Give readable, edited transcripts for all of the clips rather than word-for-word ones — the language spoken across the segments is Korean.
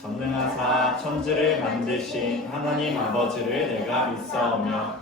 전능하사 천지를 만드신 하나님 아버지를 내가 믿사오며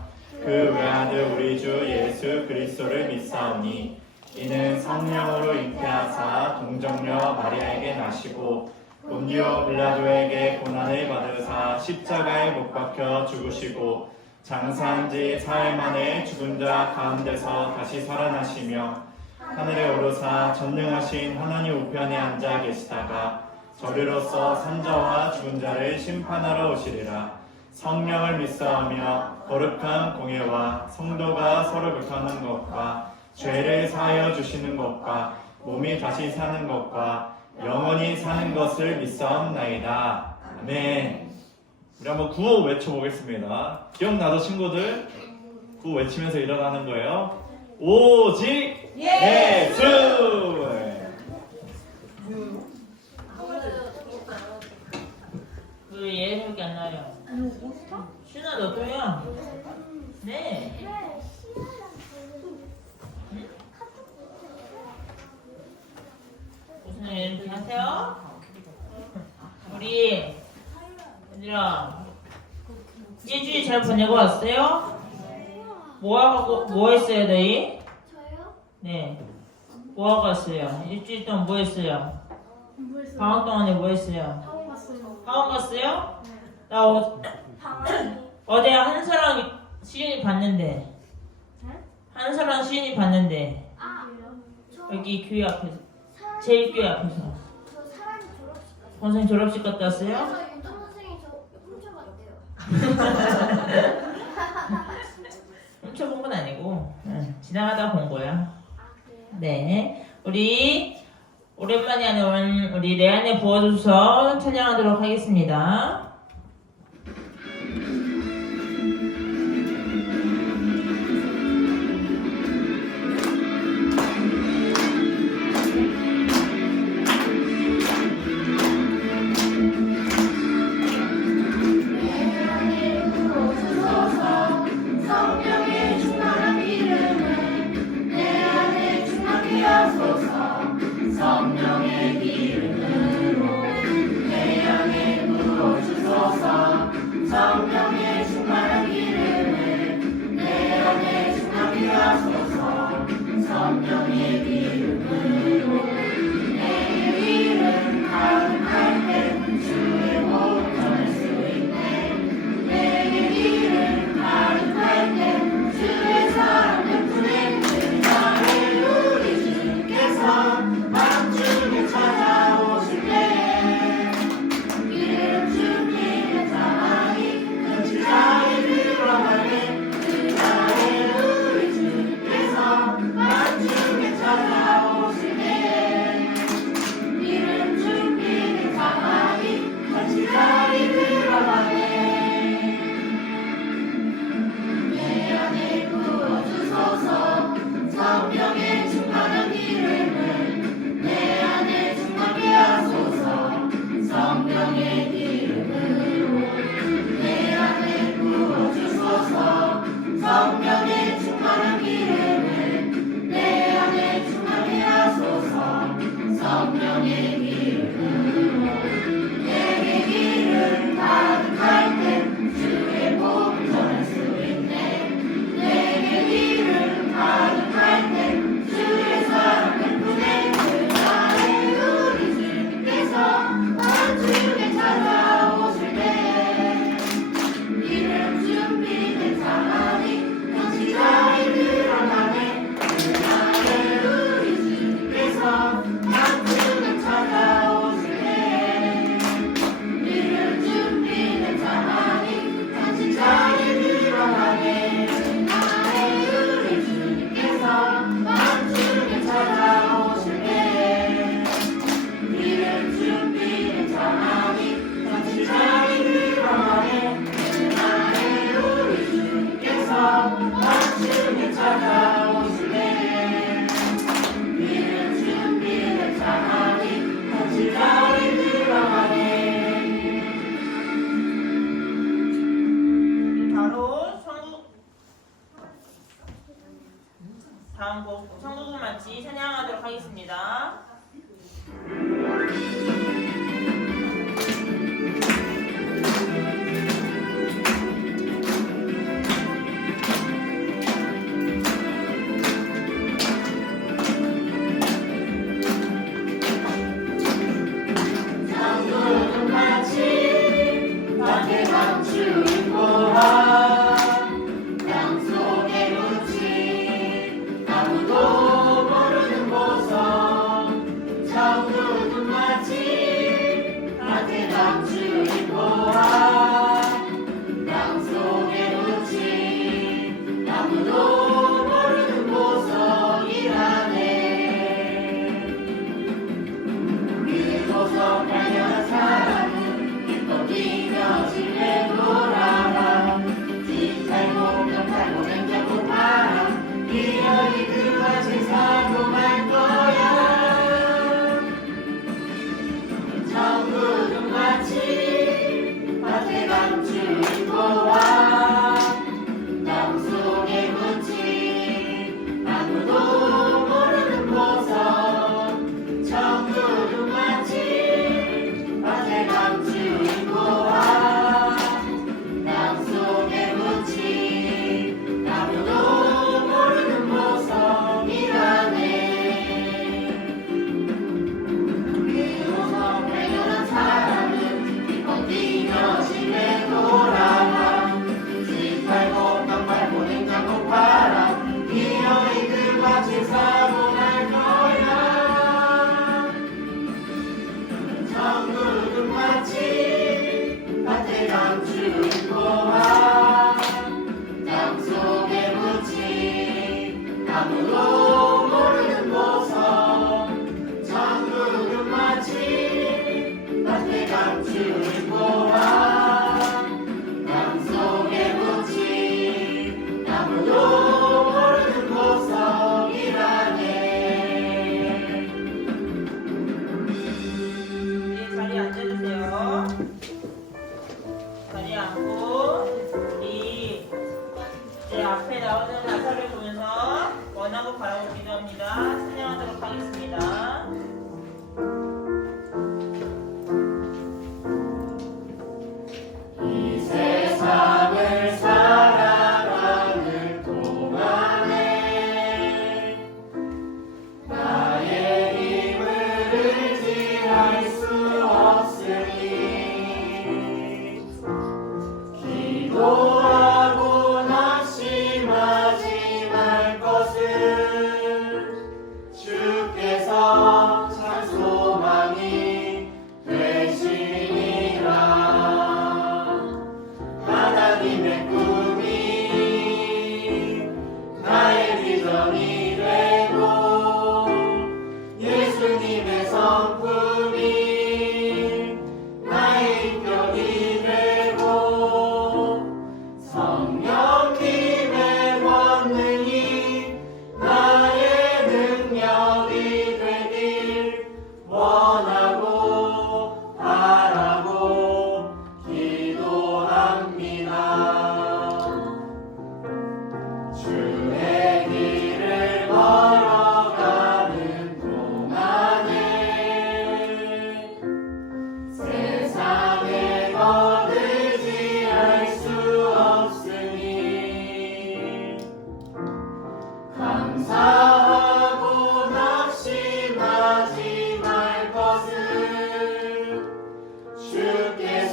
그 외아들 우리 주 예수 그리스도를 믿사오니 이는 성령으로 잉태하사 동정녀 마리아에게 나시고 본디오 빌라도에게 고난을 받으사 십자가에 못 박혀 죽으시고 장사한 지 사흘 만에 죽은 자 가운데서 다시 살아나시며 하늘에 오르사 전능하신 하나님 우편에 앉아 계시다가 저리로서 산자와 죽은 자를 심판하러 오시리라. 성령을 믿사오며 거룩한 공예와 성도가 서로 교통하는 것과 죄를 사하여 주시는 것과 몸이 다시 사는 것과 영원히 사는 것을 믿사옵나이다. 아멘. 우리 한번 구호 외쳐보겠습니다. 기억나죠 친구들? 구호 외치면서 일어나는 거예요. 오직 예수! 왜 예수밖에 안 나요? 신아 너 또야? 네. 무슨 일 이렇게 하세요? 우리 얘들아 일주일 잘 보내고 왔어요? 뭐 했어요 너희? 저요? 네. 뭐 하고 왔어요? 일주일 동안 뭐 했어요? 방학 동안에 뭐 했어요? 학원 갔어요. 학원 갔어요? 네. 나 방학이. 어제 한사랑 시윤이 봤는데 네? 한사랑 시윤이 봤는데 아, 여기 교회 앞에서 사람이 제일 교회 앞에서 저 사람이 졸업식 갔어요. 선생님 졸업식 갔다 왔어요? 그래서 윤정 선생이 저 훔쳐갔대요. 훔쳐본 건 아니고 지나가다 본 거야. 아, 그래요? 네, 우리 오랜만에 하는 우리 레안의 부어주서 찬양하도록 하겠습니다. 성령의 충만한 기름을 내 안에 충만히 하소서. 성령의 기름으로 내 안에 부어주소서.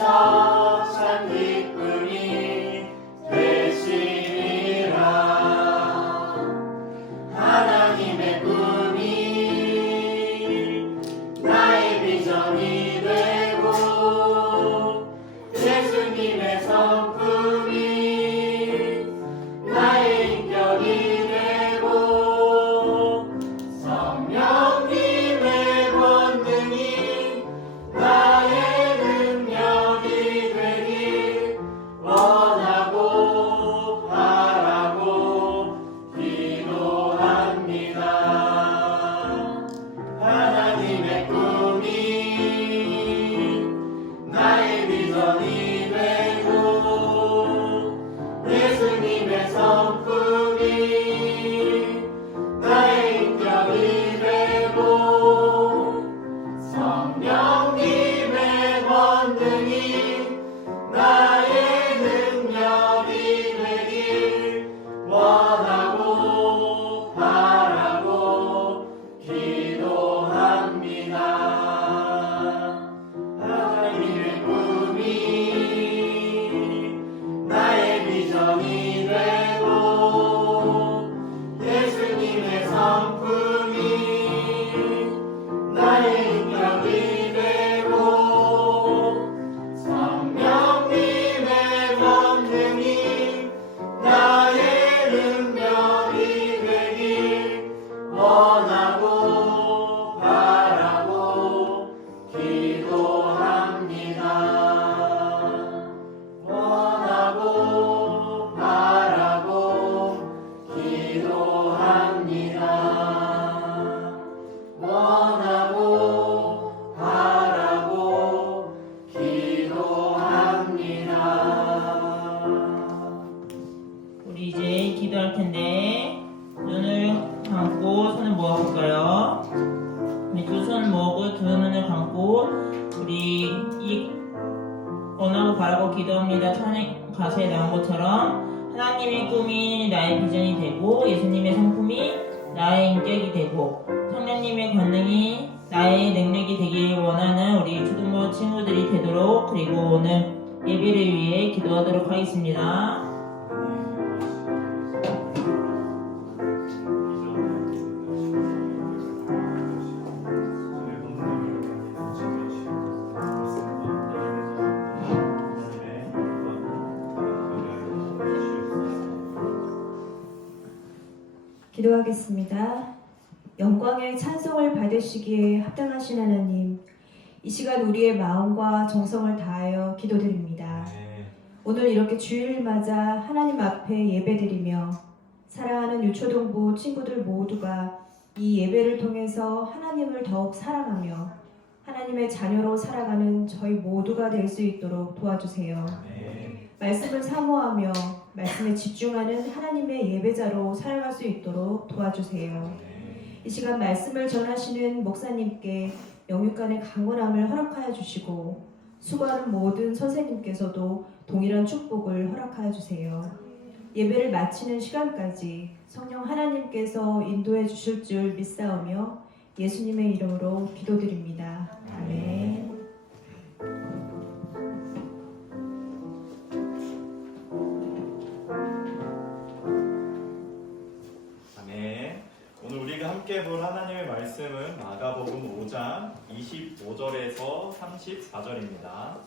위해서 참 기쁨이 되시리라. 하나님의 꿈이 나의 비전이 되고 예수님의 성품이 나의 인격이 되고 성령님의 권능이 나의 능력이 되길 원하고 바라고 기도합니다. 하나님의 꿈이 나의 비전이 되고 예수님의 성품이 나의 인격이 되고 성령님의 권능이 나의 능력이 되길 원하고 바라고 기도합니다. 하나님의 꿈이 나의 비전이 되고 예수님의 성품이 나의 인격이 되고 성령님의 권능이 나의 능력이 되길 원하고 바라고 기도합니다. 원하고 바라고 기도합니다. 원하고 바라고 기도합니다. 우리 이제 기도할 텐데 눈을 감고 손을 모아볼까요? 우리 두 손을 모으고 두 눈을 감고 우리 이 원하고 바라고 기도합니다. 찬양 가사에 나온 것처럼 하나님의 꿈이 나의 비전이 되고 예수님의 성품이 나의 인격이 되고 성령님의 권능이 나의 능력이 되길 원하는 우리 초등부 친구들이 되도록 그리고 오늘 예배를 위해 기도하도록 하겠습니다. 기도하겠습니다. 영광의 찬송을 받으시기에 합당하신 하나님, 이 시간 우리의 마음과 정성을 다하여 기도드립니다. 오늘 이렇게 주일을 맞아 하나님 앞에 예배드리며 사랑하는 유초동부 친구들 모두가 이 예배를 통해서 하나님을 더욱 사랑하며 하나님의 자녀로 살아가는 저희 모두가 될 수 있도록 도와주세요. 말씀을 사모하며 말씀에 집중하는 하나님의 예배자로 살아갈 수 있도록 도와주세요. 이 시간 말씀을 전하시는 목사님께 영육간의 강건함을 허락하여 주시고 수고하는 모든 선생님께서도 동일한 축복을 허락하여 주세요. 예배를 마치는 시간까지 성령 하나님께서 인도해 주실 줄 믿사오며 예수님의 이름으로 기도드립니다. 아멘. 아멘. 오늘 우리가 함께 볼 하나님의 말씀은 마가복음 5장 25절에서 34절입니다.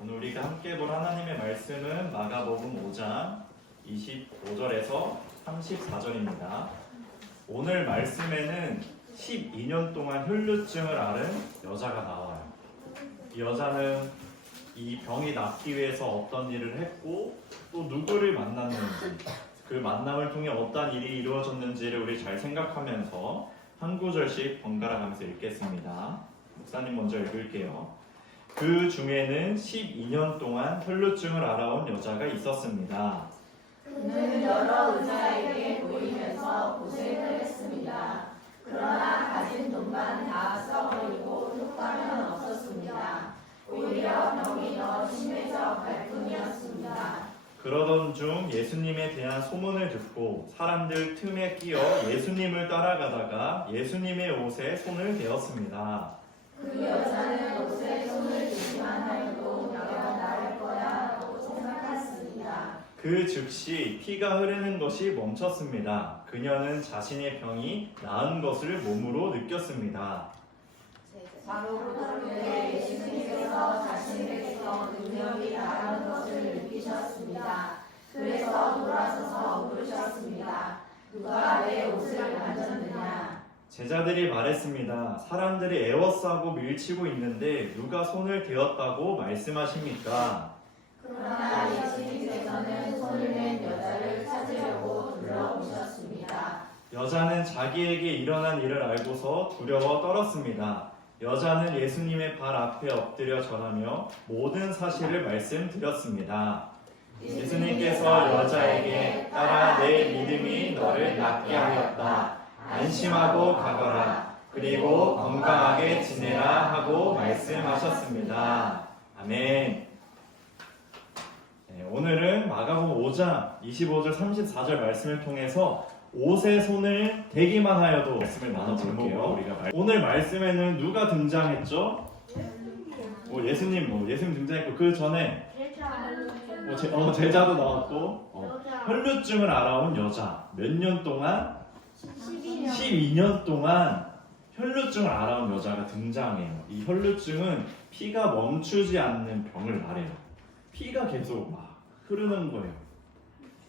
오늘 우리가 함께 볼 하나님의 말씀은 마가복음 5장 25절에서 34절입니다. 오늘 말씀에는 12년 동안 혈루증을 앓은 여자가 나와요. 이 여자는 이 병이 낫기 위해서 어떤 일을 했고 또 누구를 만났는지 그 만남을 통해 어떤 일이 이루어졌는지를 우리 잘 생각하면서 한 구절씩 번갈아 가면서 읽겠습니다. 목사님 먼저 읽을게요. 그 중에는 12년 동안 혈루증을 앓아온 여자가 있었습니다. 그는 여러 의사에게 보이면서 고생을 했습니다. 그러나 가진 돈만 다 써버리고 효과는 없었습니다. 오히려 병이 더 심해져 갈 뿐이었습니다. 그러던 중 예수님에 대한 소문을 듣고 사람들 틈에 끼어 예수님을 따라가다가 예수님의 옷에 손을 대었습니다. 그 여자는 옷에 손을 대지만 그 즉시 피가 흐르는 것이 멈췄습니다. 그녀는 자신의 병이 나은 것을 몸으로 느꼈습니다. 바로 그때 예수님께서 자신에게서 능력이 나가는 것을 느끼셨습니다. 그래서 돌아서서 물으셨습니다. 누가 내 옷을 만졌느냐? 제자들이 말했습니다. 사람들이 에워싸고 밀치고 있는데 누가 손을 대었다고 말씀하십니까? 그러나 예수님께서는 손을 낸 여자를 찾으려고 둘러보셨습니다. 여자는 자기에게 일어난 일을 알고서 두려워 떨었습니다. 여자는 예수님의 발 앞에 엎드려 절하며 모든 사실을 말씀드렸습니다. 예수님께서 여자에게 따라 내 믿음이 너를 낫게 하였다. 안심하고 가거라. 그리고 건강하게 지내라 하고 말씀하셨습니다. 아멘. 네, 오늘은 마가복음 5장 25절 34절 말씀을 통해서 옷에 손을 대기만 하여도 말씀을 나눠볼게요. 오늘 말씀에는 누가 등장했죠? 예수님 등장했고 그 전에 제자도 나왔고 혈루증을 알아온 여자 몇 년 동안? 12년 동안 혈루증을 알아온 여자가 등장해요. 이 혈루증은 피가 멈추지 않는 병을 말해요. 피가 계속 막 흐르는 거예요.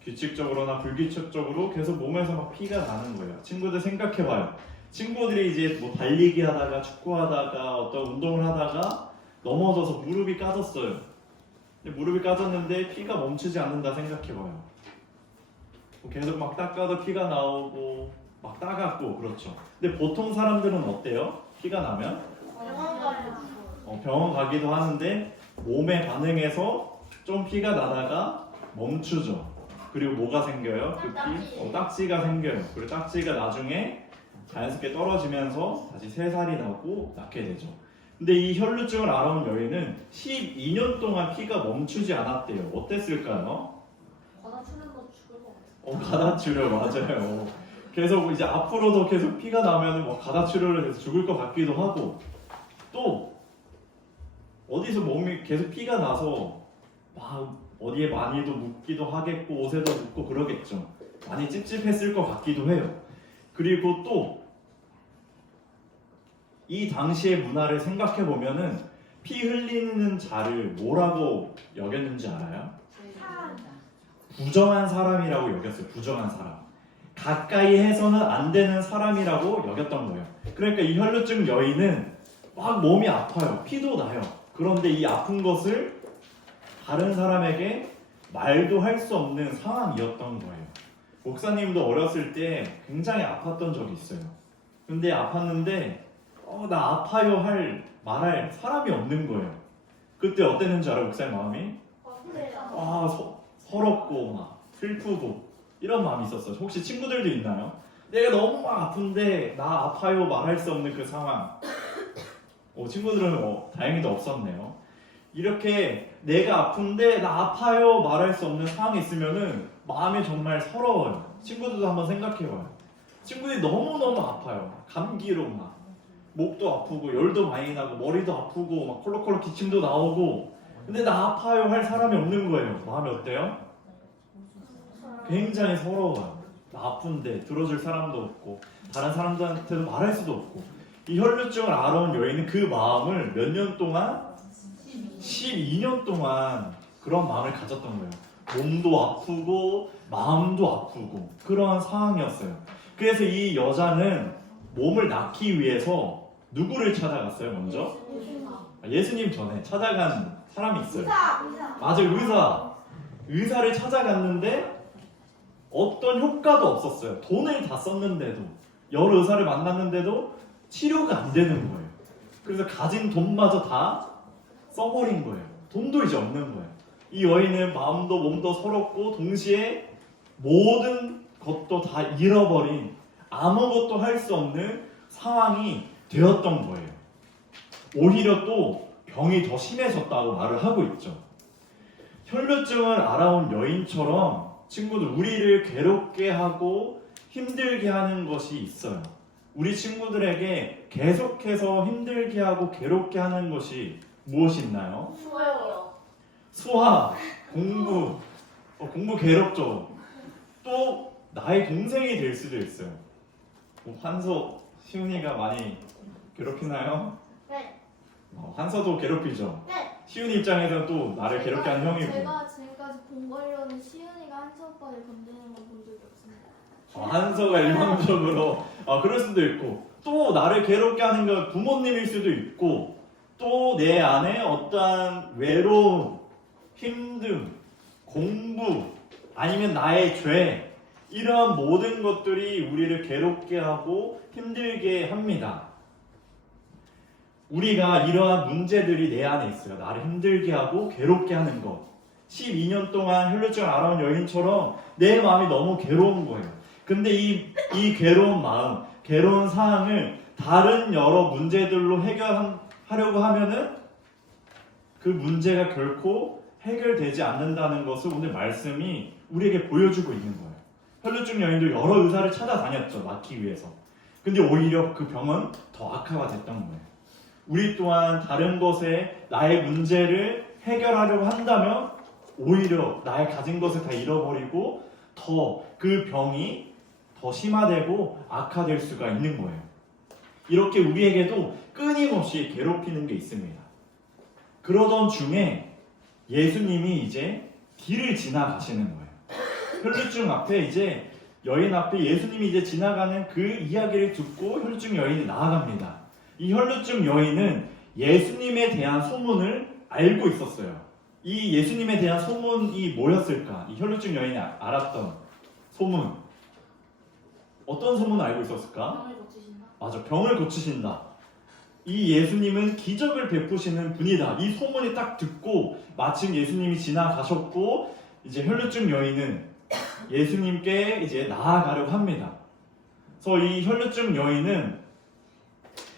규칙적으로나 불규칙적으로 계속 몸에서 막 피가 나는 거예요. 친구들 생각해봐요. 친구들이 이제 뭐 달리기 하다가 축구하다가 어떤 운동을 하다가 넘어져서 무릎이 까졌어요. 근데 무릎이 까졌는데 피가 멈추지 않는다 생각해봐요. 계속 막 닦아도 피가 나오고 막 따갑고 그렇죠. 근데 보통 사람들은 어때요? 피가 나면? 병원 가기도 하는데 몸에 반응해서 좀 피가 나다가 멈추죠. 그리고 뭐가 생겨요? 그 피? 딱지가 생겨요. 그리고 딱지가 나중에 자연스럽게 떨어지면서 다시 새살이 나고 낫게 되죠. 근데 이 혈루증을 알아온 여인은 12년 동안 피가 멈추지 않았대요. 어땠을까요? 받아주려고 죽을 것 같아요. 가다출혈 맞아요. 계속 이제 앞으로도 계속 피가 나면 뭐 가다출혈을 해서 죽을 것 같기도 하고 또 어디서 몸이 계속 피가 나서 막 어디에 많이도 묻기도 하겠고 옷에도 묻고 그러겠죠. 많이 찝찝했을 것 같기도 해요. 그리고 또 이 당시의 문화를 생각해 보면은 피 흘리는 자를 뭐라고 여겼는지 알아요? 부정한 사람이라고 여겼어요. 부정한 사람. 가까이 해서는 안 되는 사람이라고 여겼던 거예요. 그러니까 이 혈루증 여인은 막 몸이 아파요. 피도 나요. 그런데 이 아픈 것을 다른 사람에게 말도 할 수 없는 상황이었던 거예요. 목사님도 어렸을 때 굉장히 아팠던 적이 있어요. 근데 아팠는데 나 아파요 말할 사람이 없는 거예요. 그때 어땠는지 알아요? 목사님 마음이? 서럽고 막 슬프고 이런 마음이 있었어요. 혹시 친구들도 있나요? 내가 너무 막 아픈데 나 아파요 말할 수 없는 그 상황. 친구들은 다행히도 없었네요. 이렇게 내가 아픈데 나 아파요 말할 수 없는 상황이 있으면은 마음이 정말 서러워요. 친구들도 한번 생각해봐요. 친구들이 너무너무 아파요. 감기로 막 목도 아프고 열도 많이 나고 머리도 아프고 막 콜록콜록 기침도 나오고 근데 나 아파요 할 사람이 없는 거예요. 마음이 어때요? 굉장히 서러워요. 나 아픈데 들어줄 사람도 없고 다른 사람들한테도 말할 수도 없고 이 혈루증을 알아온 여인은 그 마음을 몇 년 동안? 12년 동안 그런 마음을 가졌던 거예요. 몸도 아프고 마음도 아프고 그런 상황이었어요. 그래서 이 여자는 몸을 낫기 위해서 누구를 찾아갔어요? 먼저? 예수님 전에 찾아간 사람이 있어요. 맞아요. 의사를 찾아갔는데 어떤 효과도 없었어요. 돈을 다 썼는데도 여러 의사를 만났는데도 치료가 안 되는 거예요. 그래서 가진 돈마저 다 써버린 거예요. 돈도 이제 없는 거예요. 이 여인은 마음도 몸도 서럽고 동시에 모든 것도 다 잃어버린 아무것도 할 수 없는 상황이 되었던 거예요. 오히려 또 병이 더 심해졌다고 말을 하고 있죠. 혈루증을 알아온 여인처럼 친구들 우리를 괴롭게 하고 힘들게 하는 것이 있어요. 우리 친구들에게 계속해서 힘들게 하고 괴롭게 하는 것이 무엇이 있나요? 수학이요. 수학, 공부, 공부 괴롭죠. 또 나의 동생이 될 수도 있어요. 환서 시훈이가 많이 괴롭히나요? 네. 환서도 괴롭히죠. 네. 시훈이 입장에서는 또 나를 괴롭게 하는 형이고. 제가 지금까지 공부하려는 시윤이가 한서 오빠를 건드리는 건 본 적이 없습니다. 한서가 일방적으로 그럴 수도 있고, 또 나를 괴롭게 하는 건 부모님일 수도 있고, 또 내 안에 어떠한 외로움, 힘듦, 공부, 아니면 나의 죄, 이러한 모든 것들이 우리를 괴롭게 하고 힘들게 합니다. 우리가 이러한 문제들이 내 안에 있어요. 나를 힘들게 하고 괴롭게 하는 것. 12년 동안 혈루증을 앓아온 여인처럼 내 마음이 너무 괴로운 거예요. 근데 이 괴로운 마음, 괴로운 상황을 다른 여러 문제들로 해결하려고 하면은 그 문제가 결코 해결되지 않는다는 것을 오늘 말씀이 우리에게 보여주고 있는 거예요. 혈루증 여인도 여러 의사를 찾아다녔죠. 낫기 위해서. 근데 오히려 그 병은 더 악화가 됐던 거예요. 우리 또한 다른 것에 나의 문제를 해결하려고 한다면 오히려 나의 가진 것을 다 잃어버리고 더 그 병이 더 심화되고 악화될 수가 있는 거예요. 이렇게 우리에게도 끊임없이 괴롭히는 게 있습니다. 그러던 중에 예수님이 이제 길을 지나가시는 거예요. 혈루증 앞에 이제 여인 앞에 예수님이 이제 지나가는 그 이야기를 듣고 혈루증 여인이 나아갑니다. 이 혈루증 여인은 예수님에 대한 소문을 알고 있었어요. 이 예수님에 대한 소문이 뭐였을까? 이 혈루증 여인이 알았던 소문. 어떤 소문을 알고 있었을까? 병을 고치신다. 맞아, 병을 고치신다. 이 예수님은 기적을 베푸시는 분이다. 이 소문이 딱 듣고 마침 예수님이 지나가셨고 이제 혈루증 여인은 예수님께 이제 나아가려고 합니다. 그래서 이 혈루증 여인은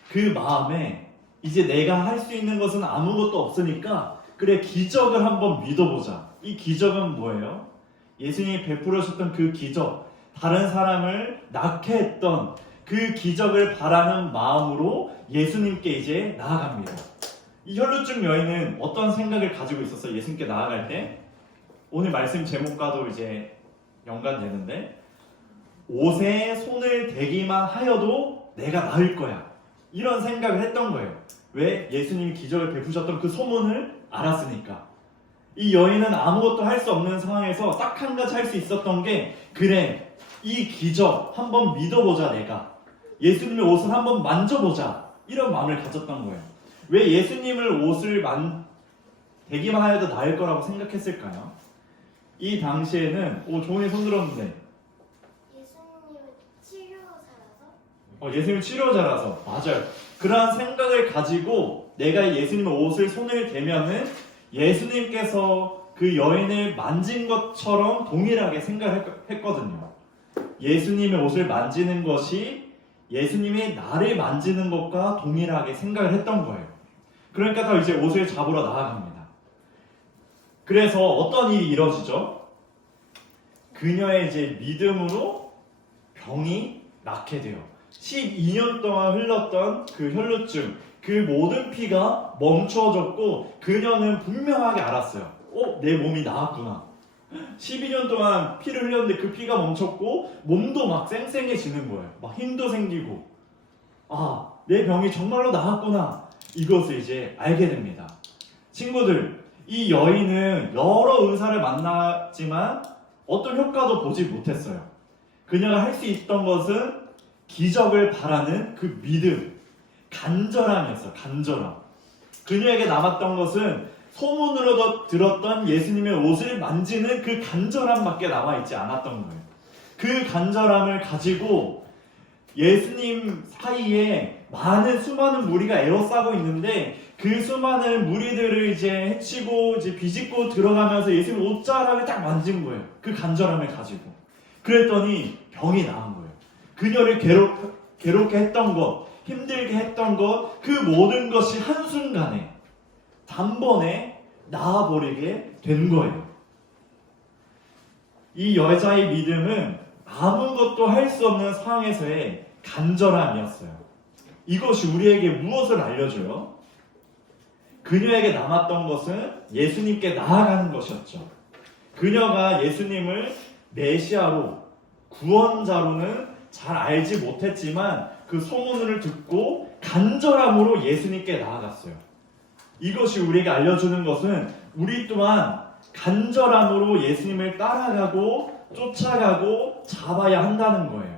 그 마음에 이제 내가 할 수 있는 것은 아무것도 없으니까 그래 기적을 한번 믿어보자. 이 기적은 뭐예요? 예수님이 베풀으셨던 그 기적, 다른 사람을 낫게 했던 그 기적을 바라는 마음으로 예수님께 이제 나아갑니다. 이 혈루증 여인은 어떤 생각을 가지고 있었어요? 예수님께 나아갈 때 오늘 말씀 제목과도 이제 연관되는데 옷에 손을 대기만 하여도 내가 나을 거야. 이런 생각을 했던 거예요. 왜? 예수님이 기적을 베푸셨던 그 소문을 알았으니까. 이 여인은 아무것도 할 수 없는 상황에서 딱 한 가지 할 수 있었던 게 그래, 이 기적 한번 믿어보자. 내가 예수님의 옷을 한번 만져보자. 이런 마음을 가졌던 거예요. 왜 예수님을 옷을 대기만 하여도 나을 거라고 생각했을까요? 이 당시에는 종이 손 들었는데 예수님은 치료사라서? 예수님 치료자라서. 맞아요. 그러한 생각을 가지고 내가 예수님의 옷을 손을 대면은 예수님께서 그 여인을 만진 것처럼 동일하게 생각했거든요. 예수님의 옷을 만지는 것이 예수님이 나를 만지는 것과 동일하게 생각을 했던 거예요. 그러니까 더 이제 옷을 잡으러 나아갑니다. 그래서 어떤 일이 이루어지죠? 그녀의 이제 믿음으로 병이 낫게 돼요. 12년 동안 흘렀던 그 혈루증, 그 모든 피가 멈춰졌고 그녀는 분명하게 알았어요. 내 몸이 나았구나. 12년 동안 피를 흘렸는데 그 피가 멈췄고 몸도 막 쌩쌩해지는 거예요. 막 힘도 생기고 내 병이 정말로 나았구나. 이것을 이제 알게 됩니다. 친구들, 이 여인은 여러 의사를 만났지만 어떤 효과도 보지 못했어요. 그녀가 할 수 있던 것은 기적을 바라는 그 믿음, 간절함이었어요. 간절함. 그녀에게 남았던 것은 소문으로 들었던 예수님의 옷을 만지는 그 간절함밖에 남아있지 않았던 거예요. 그 간절함을 가지고 예수님 사이에 수많은 무리가 에워싸고 있는데 그 수많은 무리들을 이제 해치고 이제 비집고 들어가면서 예수님 옷자락을 딱 만진 거예요. 그 간절함을 가지고. 그랬더니 병이 나은 거예요. 그녀를 괴롭게 했던 것, 힘들게 했던 것, 그 모든 것이 한순간에 단번에 나아버리게 된 거예요. 이 여자의 믿음은 아무것도 할 수 없는 상황에서의 간절함이었어요. 이것이 우리에게 무엇을 알려줘요? 그녀에게 남았던 것은 예수님께 나아가는 것이었죠. 그녀가 예수님을 메시아로, 구원자로는 잘 알지 못했지만 그 소문을 듣고 간절함으로 예수님께 나아갔어요. 이것이 우리에게 알려주는 것은 우리 또한 간절함으로 예수님을 따라가고 쫓아가고 잡아야 한다는 거예요.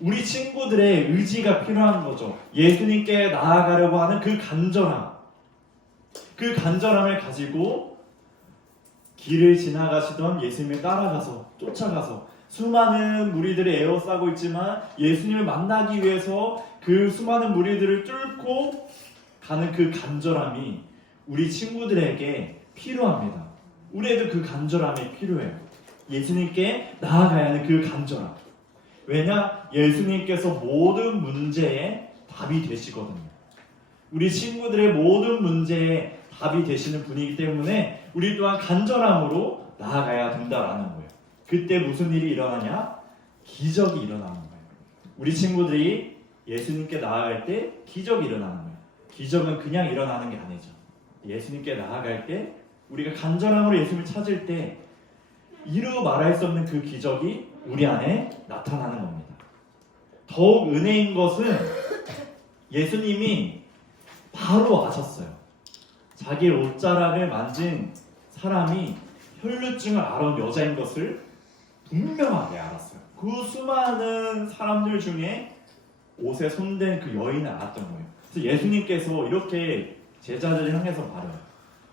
우리 친구들의 의지가 필요한 거죠. 예수님께 나아가려고 하는 그 간절함. 그 간절함을 가지고 길을 지나가시던 예수님을 따라가서 쫓아가서 수많은 무리들이 에워싸고 있지만 예수님을 만나기 위해서 그 수많은 무리들을 뚫고 가는 그 간절함이 우리 친구들에게 필요합니다. 우리에도 그 간절함이 필요해요. 예수님께 나아가야 하는 그 간절함. 왜냐? 예수님께서 모든 문제에 답이 되시거든요. 우리 친구들의 모든 문제에 답이 되시는 분이기 때문에 우리 또한 간절함으로 나아가야 된다라는 거예요. 그때 무슨 일이 일어나냐? 기적이 일어나는 거예요. 우리 친구들이 예수님께 나아갈 때 기적이 일어나는 거예요. 기적은 그냥 일어나는 게 아니죠. 예수님께 나아갈 때 우리가 간절함으로 예수님을 찾을 때 이루 말할 수 없는 그 기적이 우리 안에 나타나는 겁니다. 더욱 은혜인 것은 예수님이 바로 아셨어요. 자기의 옷자락을 만진 사람이 혈루증을 앓은 여자인 것을 분명하게 알았어요. 그 수많은 사람들 중에 옷에 손댄 그 여인을 알았던 거예요. 그래서 예수님께서 이렇게 제자들을 향해서 말해요.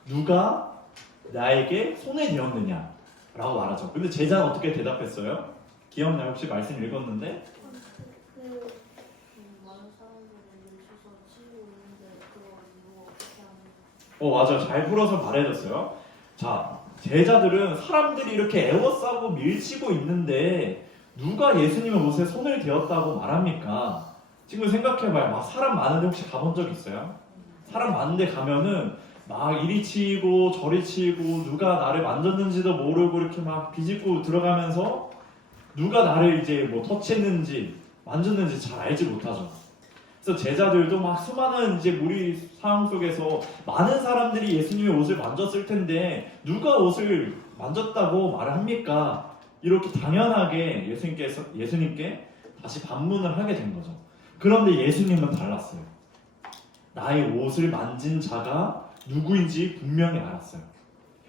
누가 나에게 손을 대었느냐? 라고 말하죠. 근데 제자는 어떻게 대답했어요? 기억나요? 혹시 말씀 읽었는데? 많은 사람들이 뭉쳐서 치고 있는데 그거 이거 어떻게 하는 맞아요. 잘 풀어서 말해줬어요. 자, 제자들은 사람들이 이렇게 에워싸고 밀치고 있는데 누가 예수님의 옷에 손을 대었다고 말합니까? 지금 생각해봐요. 막 사람 많은데 혹시 가본 적 있어요? 사람 많은데 가면은 막 이리 치이고 저리 치이고 누가 나를 만졌는지도 모르고 이렇게 막 비집고 들어가면서 누가 나를 이제 뭐 터치했는지 만졌는지 잘 알지 못하죠. 그래서 제자들도 막 수많은 이제 무리 상황 속에서 많은 사람들이 예수님의 옷을 만졌을 텐데 누가 옷을 만졌다고 말을 합니까? 이렇게 당연하게 예수님께 다시 반문을 하게 된 거죠. 그런데 예수님은 달랐어요. 나의 옷을 만진 자가 누구인지 분명히 알았어요.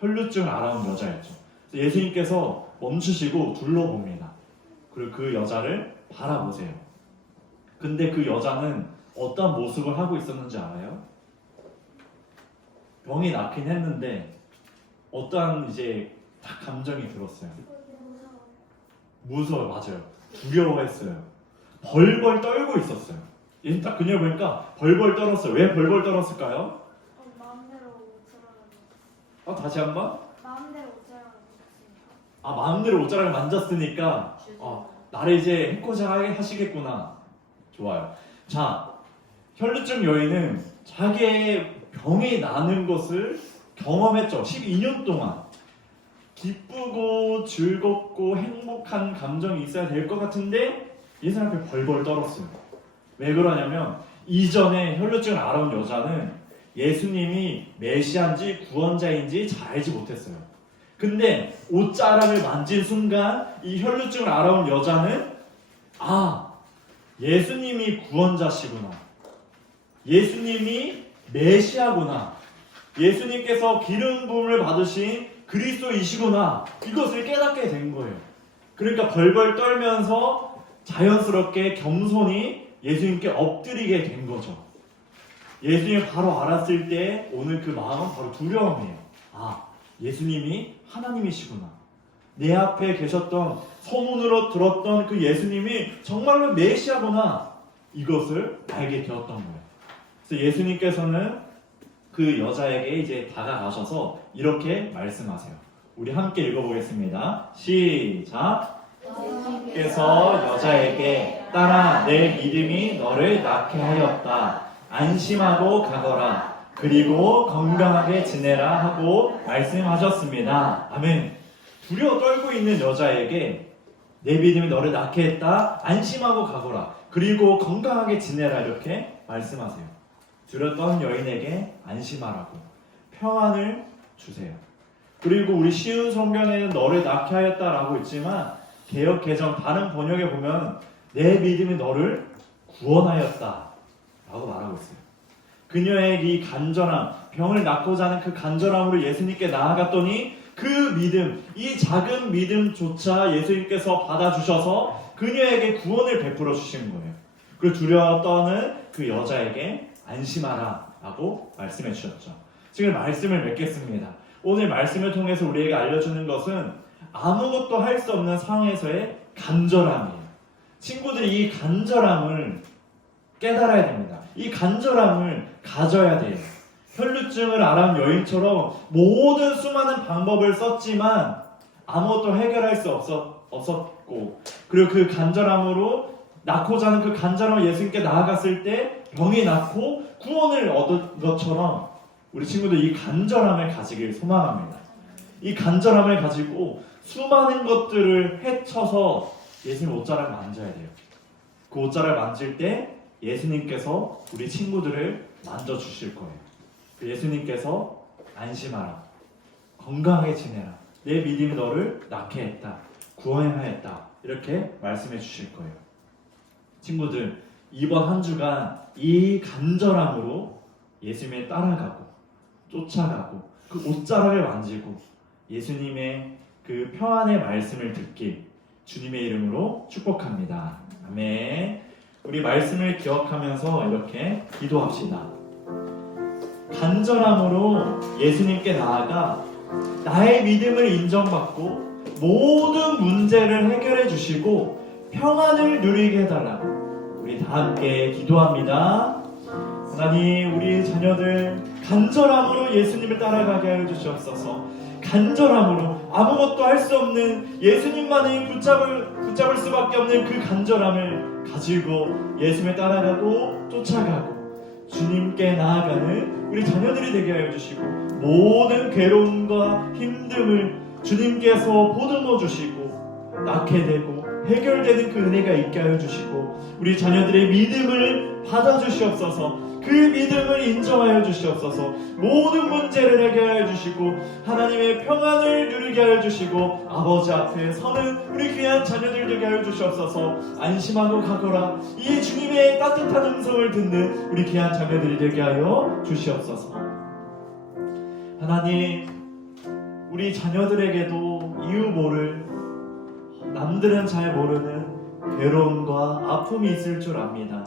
혈루증을 앓아온 여자였죠. 그래서 예수님께서 멈추시고 둘러봅니다. 그리고 그 여자를 바라보세요. 근데 그 여자는 어떤 모습을 하고 있었는지 알아요? 병이 낫긴 했는데 어떠한 이제 딱 감정이 들었어요. 무서워요. 맞아요. 두려워했어요. 벌벌 떨고 있었어요. 얘는 딱 그녀를 보니까 벌벌 떨었어요. 왜 벌벌 떨었을까요? 마음대로 옷자락을 다시 한번. 마음대로 옷자락을 입었으니까. 마음대로 옷자락을 만졌으니까 나를 이제 해코지 하시겠구나. 좋아요. 자, 혈루증 여인은 자기의 병이 나는 것을 경험했죠. 12년 동안. 기쁘고 즐겁고 행복한 감정이 있어야 될 것 같은데 이 사람 앞에 벌벌 떨었어요. 왜 그러냐면 이전에 혈루증을 앓아온 여자는 예수님이 메시아인지 구원자인지 잘 알지 못했어요. 근데 옷자락을 만진 순간 이 혈루증을 앓아온 여자는 예수님이 구원자시구나. 예수님이 메시아구나. 예수님께서 기름 부음을 받으신 그리스도이시구나. 이것을 깨닫게 된 거예요. 그러니까 벌벌 떨면서 자연스럽게 겸손히 예수님께 엎드리게 된 거죠. 예수님을 바로 알았을 때 오늘 그 마음은 바로 두려움이에요. 예수님이 하나님이시구나. 내 앞에 계셨던 소문으로 들었던 그 예수님이 정말로 메시아구나. 이것을 알게 되었던 거예요. 그래서 예수님께서는 그 여자에게 이제 다가가셔서 이렇게 말씀하세요. 우리 함께 읽어보겠습니다. 시작. 예수님께서 여자에게 딸아, 내 믿음이 너를 낫게 하였다. 안심하고 가거라. 그리고 건강하게 지내라 하고 말씀하셨습니다. 아멘. 두려워 떨고 있는 여자에게 내 믿음이 너를 낫게 했다. 안심하고 가거라. 그리고 건강하게 지내라. 이렇게 말씀하세요. 두려웠던 여인에게 안심하라고 평안을 주세요. 그리고 우리 쉬운 성경에는 너를 낳게 하였다라고 있지만 개역 개정 다른 번역에 보면 내 믿음이 너를 구원하였다라고 말하고 있어요. 그녀의 이 간절함, 병을 낫고자 하는 그 간절함으로 예수님께 나아갔더니 그 믿음, 이 작은 믿음조차 예수님께서 받아주셔서 그녀에게 구원을 베풀어 주시는 거예요. 그리고 두려워 떠는 그 여자에게 안심하라 라고 말씀해 주셨죠. 지금 말씀을 맺겠습니다. 오늘 말씀을 통해서 우리에게 알려주는 것은 아무것도 할 수 없는 상황에서의 간절함이에요. 친구들이 이 간절함을 깨달아야 됩니다. 이 간절함을 가져야 돼요. 혈루증을 앓은 여인처럼 모든 수많은 방법을 썼지만 아무것도 해결할 수 없었고, 그리고 그 간절함으로 낳고자 하는 그 간절함을 예수님께 나아갔을 때 병이 낫고 구원을 얻은 것처럼 우리 친구들 이 간절함을 가지길 소망합니다. 이 간절함을 가지고 수많은 것들을 헤쳐서 예수님 옷자락을 만져야 돼요. 그 옷자락을 만질 때 예수님께서 우리 친구들을 만져주실 거예요. 예수님께서 안심하라, 건강하게 지내라, 내 믿음이 너를 낫게 했다, 구원하였다, 이렇게 말씀해 주실 거예요. 친구들, 이번 한 주간 이 간절함으로 예수님을 따라가고 쫓아가고 그 옷자락을 만지고 예수님의 그 평안의 말씀을 듣길 주님의 이름으로 축복합니다. 아멘. 우리 말씀을 기억하면서 이렇게 기도합시다. 간절함으로 예수님께 나아가 나의 믿음을 인정받고 모든 문제를 해결해 주시고 평안을 누리게 해달라고 우리 다 함께 기도합니다. 하나님, 우리 자녀들 간절함으로 예수님을 따라가게 하여 주시옵소서. 간절함으로 아무것도 할 수 없는 예수님만을 붙잡을 수밖에 없는 그 간절함을 가지고 예수님을 따라가고 쫓아가고 주님께 나아가는 우리 자녀들이 되게 하여 주시고 모든 괴로움과 힘듦을 주님께서 보듬어 주시고 낫게 되고 해결되는 그 은혜가 있게 하여 주시고 우리 자녀들의 믿음을 받아 주시옵소서. 그 믿음을 인정하여 주시옵소서. 모든 문제를 해결하여 주시고 하나님의 평안을 누리게 하여 주시고 아버지 앞에 서는 우리 귀한 자녀들 되게 하여 주시옵소서. 안심하고 가거라, 이 주님의 따뜻한 음성을 듣는 우리 귀한 자녀들이 되게 하여 주시옵소서. 하나님, 우리 자녀들에게도 이유 모를, 남들은 잘 모르는 괴로움과 아픔이 있을 줄 압니다.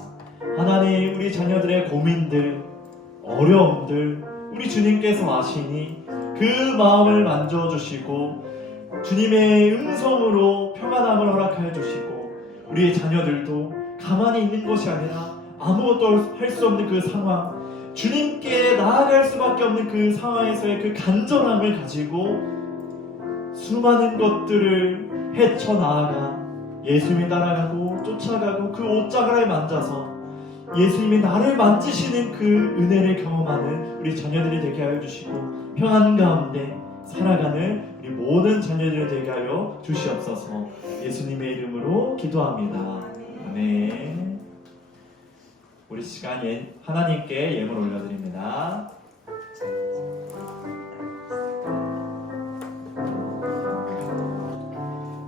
하나님, 우리 자녀들의 고민들, 어려움들 우리 주님께서 아시니 그 마음을 만져주시고 주님의 음성으로 평안함을 허락하여 주시고 우리 자녀들도 가만히 있는 것이 아니라 아무것도 할 수 없는 그 상황, 주님께 나아갈 수밖에 없는 그 상황에서의 그 간절함을 가지고 수많은 것들을 헤쳐나아가 예수님이 따라가고 쫓아가고 그 옷자락을 만져서 예수님이 나를 만지시는 그 은혜를 경험하는 우리 자녀들이 되게 하여 주시고 평안 가운데 살아가는 우리 모든 자녀들이 되게 하여 주시옵소서. 예수님의 이름으로 기도합니다. 아멘. 우리 시간 하나님께 예물 올려드립니다.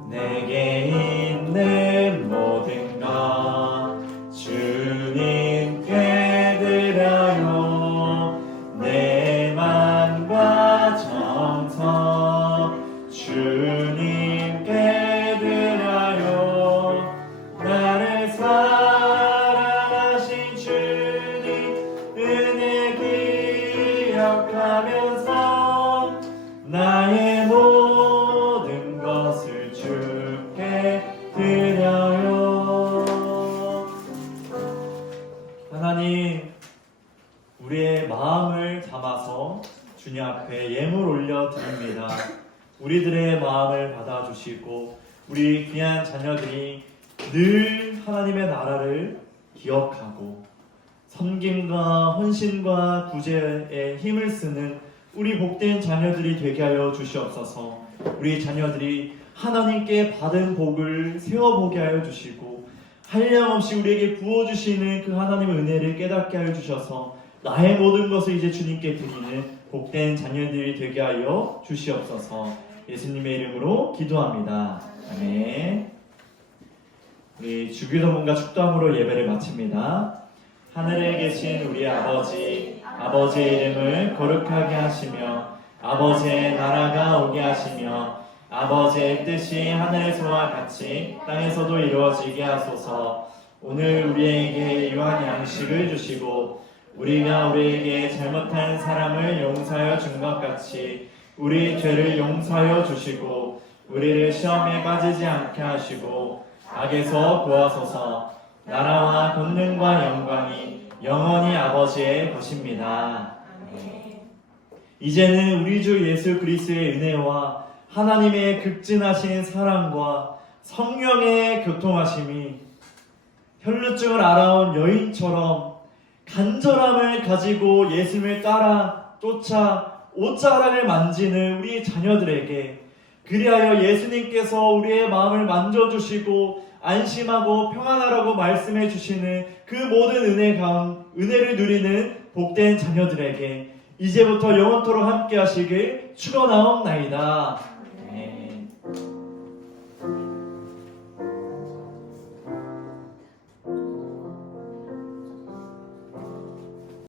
내게 있는 모든 것 주님께 드려요. 내 맘과 정성 주님께 드려요. 나를 사랑하신 주님 은혜 기억하면서 나의 모든 것을 주께 드려요. 하나님, 우리의 마음을 담아서 주님 앞에 예물 올려드립니다. 우리들의 마음을 받아주시고 우리 귀한 자녀들이 늘 하나님의 나라를 기억하고 섬김과 헌신과 구제에 힘을 쓰는 우리 복된 자녀들이 되게 하여 주시옵소서. 우리 자녀들이 하나님께 받은 복을 세워보게 하여 주시고 한량없이 우리에게 부어주시는 그 하나님의 은혜를 깨닫게 하여 주셔서 나의 모든 것을 이제 주님께 드리는 복된 자녀들이 되게 하여 주시옵소서. 예수님의 이름으로 기도합니다. 아멘. 우리 주기도문과 축도함으로 예배를 마칩니다. 하늘에 계신 우리 아버지, 아버지의 이름을 거룩하게 하시며 아버지의 나라가 오게 하시며 아버지의 뜻이 하늘에서와 같이 땅에서도 이루어지게 하소서. 오늘 우리에게 일용할 양식을 주시고 우리가 우리에게 잘못한 사람을 용서하여 준 것 같이 우리 죄를 용서하여 주시고 우리를 시험에 빠지지 않게 하시고 악에서 구하소서. 나라와 권능과 영광이 영원히 아버지의 것입니다. 이제는 우리 주 예수 그리스도의 은혜와 하나님의 극진하신 사랑과 성령의 교통하심이 혈루증을 앓아온 여인처럼 간절함을 가지고 예수님을 따라 쫓아 옷자락을 만지는 우리 자녀들에게, 그리하여 예수님께서 우리의 마음을 만져주시고 안심하고 평안하라고 말씀해 주시는 그 모든 은혜를 누리는 복된 자녀들에게 이제부터 영원토록 함께 하시길 축원하옵나이다.